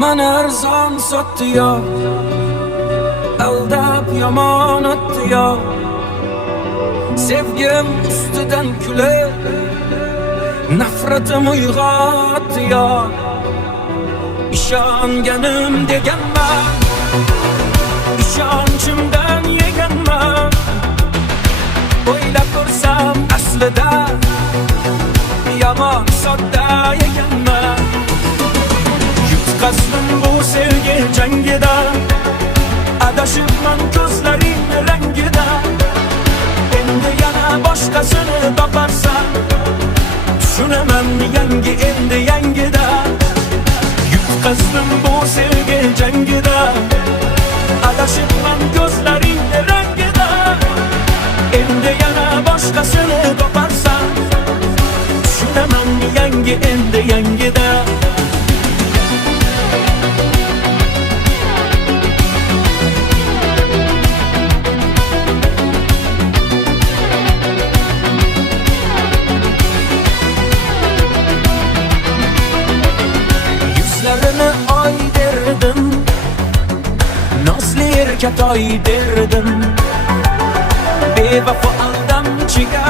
Mana arzon sotdi yo, aldab yomon otdi yo. Sevgim ustidan kulib, nafratim uyg'otdi yo. İshonganim deganman, ishonchimdan yeganman. O'ylab ko'rsam aslida yomon sodda ekanman. Yutqazdim bu sevgi jangida, adashibman ko'zlaring rangida. Endi yana boshqasini toparsan, tushunaman yangi endi yangida. Yutqazdim bu sevgi jangida, adashibman ko'zlaring rangida. Endi yana boshqasini toparsan, tushunaman yangi endi yangida. Yuzlarini oy derdim, nozli erkatoy derdim. Bevafo aldamchiga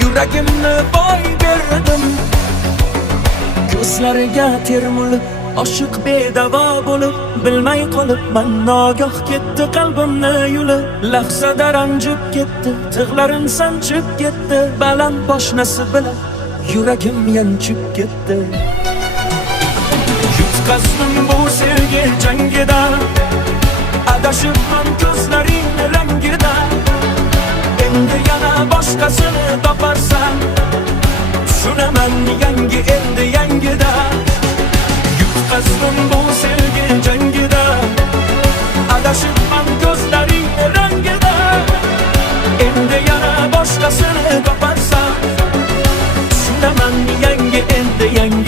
yuragimni boy berdim. Ko'zlariga termulib, oshiq bedavo bo'lib, bilmay qolibman nogoh ketdi qalbimni yulib. Lahzada ranjib ketdi, tig'larim sanchib ketdi. Baland poshnasi bilan yuragim yanchib ketdi. Yutqazdim bu sevgi jangida, adashibman ko'zlaring rangida. Endi yana boshqasini toparsan, tushunaman yangi endi yangida. Yutqazdim bu sevgi jangida, adashibman ko'zlaring rangida. Endi yana boshqasini toparsan, tushunaman yangi endi yangi.